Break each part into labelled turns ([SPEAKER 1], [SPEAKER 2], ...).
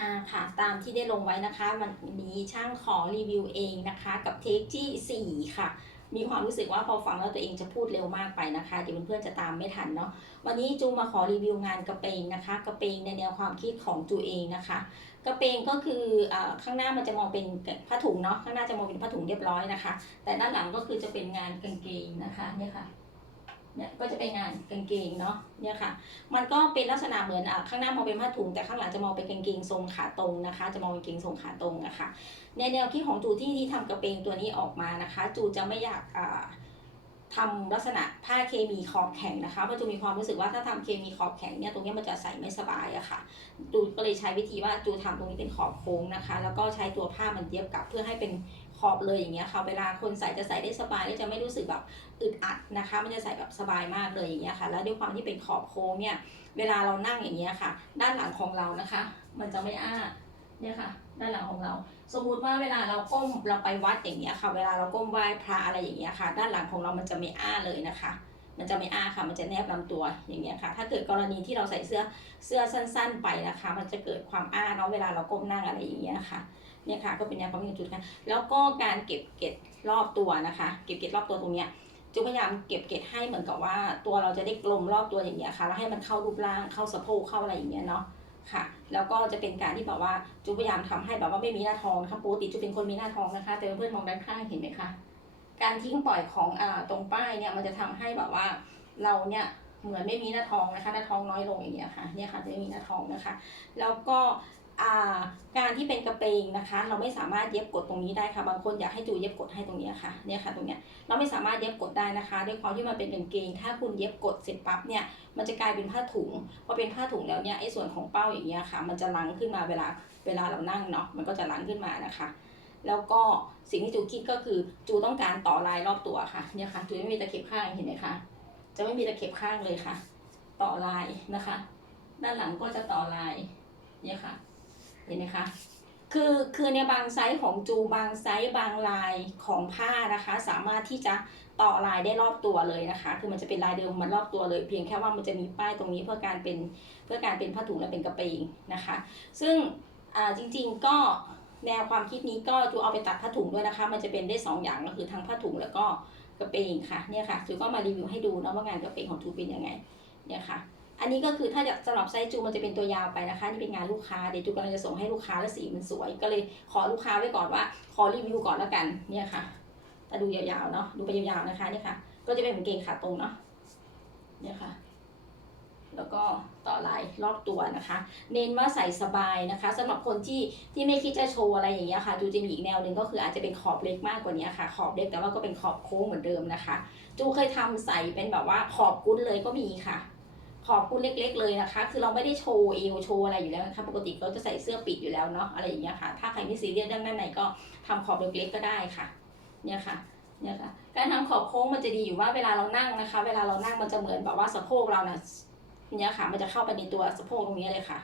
[SPEAKER 1] อ่าค่ะตามที่ได้ลงไว้นะคะมันมีช่างขอรีวิวเองนะคะ กับเทคที่ 4 ค่ะ มีความรู้สึกว่าพอฟังแล้วตัวเองจะพูดเร็วมากไปนะคะ เดี๋ยวเพื่อนๆจะตามไม่ทันเนาะวันนี้จูมาขอรีวิวงานกระเปงนะคะ กระเปงในแนวความคิดของจูเองนะคะ กระเปงก็คืออาข้างหน้ามันจะมองเป็นผ้าถุงเนาะข้างหน้าจะมองเป็นผ้าถุงเรียบร้อยนะคะ แต่ด้านหลังก็คือจะเป็นงานกางเกงนะคะเนี่ยค่ะ เนี่ยก็จะเป็นงานกางเกงเนาะเนี่ยค่ะ มันก็เป็นลักษณะเหมือนอะข้างหน้ามองเป็นผ้าถุงแต่ข้างหลังจะมองเป็นกางเกงทรงขาตรงนะคะ จะมองเป็นกางเกงทรงขาตรงนะคะในแนวคิดของจูที่ที่ทำกระเปงตัวนี้ออกมานะคะ จูจะไม่อยากอ่าทำลักษณะผ้าเคมีขอบแข็งนะคะเพราะจูมีความรู้สึกว่าถ้าทำเคมีขอบแข็งเนี่ยตรงเนี้ยมันจะใส่ไม่สบายอะค่ะ จูก็เลยใช้วิธีว่าจูทำตรงนี้เป็นขอบโค้งนะคะ แล้วก็ใช้ตัวผ้ามันเย็บกลับเพื่อให้เป็น ขอบเลยอย่างเงี้ยค่ะ เวลาคนใส่จะใส่ได้สบายและจะไม่รู้สึกแบบอึดอัดนะคะ มันจะใส่แบบสบายมากเลยอย่างเงี้ยค่ะ แล้วด้วยความที่เป็นขอบโค้งเนี่ย เวลาเรานั่งอย่างเงี้ยค่ะ ด้านหลังของเรานะคะ มันจะไม่อ้าเนี่ยค่ะ ด้านหลังของเรา สมมุติว่าเวลาเราก้มเราไปวัดอย่างเงี้ยค่ะ เวลาเราก้มไหว้พระอะไรอย่างเงี้ยค่ะ ด้านหลังของเรามันจะไม่อ้าเลยนะคะ มันจะไม่อ้าค่ะ มันจะแนบลำตัวอย่างเงี้ยค่ะ ถ้าเกิดกรณีที่เราใส่เสื้อเสื้อสั้น ๆ ไปนะคะ มันจะเกิดความอ้าเนาะเวลาเราก้มนั่งอะไรอย่างเงี้ยค่ะเนี่ยค่ะก็เป็นแนวความคิดของจุดค่ะแล้วก็การเก็บเก็ดรอบตัวนะคะ เก็บเก็ดรอบตัวตรงเนี้ยจุพยายามเก็บเก็ดให้เหมือนกับว่าตัวเราจะได้กลมรอบตัวอย่างเงี้ยค่ะแล้วให้มันเข้ารูปร่างเข้าสะโพกเข้าอะไรอย่างเงี้ยเนาะค่ะ แล้วก็จะเป็นการที่แบบว่าจุพยายามทำให้แบบว่าไม่มีหน้าท้องนะคะปกติจุเป็นคนมีหน้าท้องนะคะ แต่เพื่อนมองด้านข้างเห็นไหมคะ การทิ้งปล่อยของอตรงป้ายเนี่ยมันจะทำให้แบบว่าเราเนี่ยเหมือนไม่มีหน้าท้องนะคะหน้าท้องน้อยลงอย่างเงี้ยค่ะเนี่ยค่ะจะไม่มีหน้าท้องนะคะ แล้วก็การที่เป็นกระเปงนะคะ เราไม่สามารถเย็บกดตรงนี้ได้ค่ะ บางคนอยากให้จูเย็บกดให้ตรงนี้ค่ะเนี่ยค่ะตรงเนี้ยเราไม่สามารถเย็บกดได้นะคะ ด้วยความที่มันเป็นกางเกง ถ้าคุณเย็บกดเสร็จปั๊บเนี่ยมันจะกลายเป็นผ้าถุงพอเป็นผ้าถุงแล้วเนี่ยไอ้ส่วนของเป้าอย่างเงี้ยค่ะ มันจะลังขึ้นมาเวลาเวลาเรานั่งเนาะมันก็จะลังขึ้นมานะคะ แล้วก็สิ่งที่จูคิดก็คือจูต้องการต่อลายรอบตัวค่ะเนี่ยค่ะจูไม่มีตะเข็บข้างเห็นไหมคะจะไม่มีตะเข็บข้างเลยค่ะ ต่อลายนะคะ ด้านหลังก็จะต่อลายเนี่ยค่ะ เห็นไหมคะคือคือในบางไซส์ของจูบางไซส์บางลายของผ้านะคะ สามารถที่จะต่อลายได้รอบตัวเลยนะคะ คือมันจะเป็นลายเดิมมันรอบตัวเลย เพียงแค่ว่ามันจะมีป้ายตรงนี้เพื่อการเป็นเพื่อการเป็นผ้าถุงและเป็นกระเปงนะคะ ซึ่งอ่าจริงๆก็ แนวความคิดนี้ก็จูเอาไปตัดผ้าถุงด้วยนะคะ มันจะเป็นได้สองอย่างก็คือทั้งผ้าถุงแล้วก็กระเปงค่ะเนี่ยค่ะจูก็มารีวิวให้ดูนะว่างานกระเปงของจูเป็นยังไงเนี่ยค่ะ อันนี้ก็คือถ้าจะสำหรับไซส์จูมันจะเป็นตัวยาวไปนะคะนี่เป็นงานลูกค้าเดี๋ยวจูกำลังจะส่งให้ลูกค้าแล้วสีมันสวย ก็เลยขอลูกค้าไว้ก่อนว่า ขอรีวิวก่อนแล้วกันเนี่ยค่ะแต่ดูยาวๆเนาะดูไปยาวๆนะคะเนี่ยค่ะ ก็จะเป็นกางเกงขาตรงเนาะเนี่ยค่ะ แล้วก็ต่อลายรอบตัวนะคะ เน้นว่าใส่สบายนะคะสำหรับคนที่ที่ไม่คิดจะโชว์อะไรอย่างเงี้ยค่ะ จูจะมีอีกแนวหนึ่งก็คืออาจจะเป็นขอบเล็กมากกว่านี้ค่ะ ขอบเล็กแต่ว่าก็เป็นขอบโค้งเหมือนเดิมนะคะ จูเคยทำใส่เป็นแบบว่าขอบกุ้นเลยก็มีค่ะ ขอบคุณเล็ก ๆ เลยนะคะ คือเราไม่ได้โชว์เอวโชว์อะไรอยู่แล้วนะคะปกติเราจะใส่เสื้อปิดอยู่แล้วเนาะอะไรอย่างเงี้ยค่ะ ถ้าใครไม่ซีเรียสเรื่องด้านในก็ทำขอบเล็กๆก็ได้ค่ะ เนี่ยค่ะเนี่ยค่ะการทำขอบโค้งมันจะดีอยู่ว่าเวลาเรานั่งนะคะ เวลาเรานั่งมันจะเหมือนแบบว่าสะโพกเราเนะ เนี่ยค่ะ มันจะเข้าไปในตัวสะโพกตรงนี้เลยค่ะ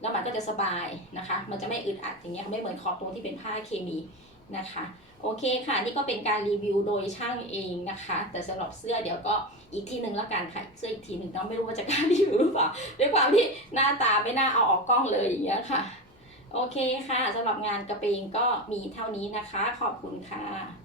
[SPEAKER 1] แล้วมันก็จะสบายนะคะ มันจะไม่อึดอัดอย่างเงี้ยไม่เหมือนขอบตรงที่เป็นผ้าเคมีนะคะ โอเคค่ะ นี่ก็เป็นการรีวิวโดยช่างเองนะคะ แต่สำหรับเสื้อเดี๋ยวก็อีกทีหนึ่งแล้วกันค่ะเสื้ออีกทีหนึ่งเนาะไม่รู้ว่าจะกล้ารีวิวหรือเปล่าด้วยความที่หน้าตาไม่น่าเอาออกกล้องเลยอย่างเงี้ยค่ะ โอเคค่ะสำหรับงานกระเปงก็มีเท่านี้นะคะ ขอบคุณค่ะ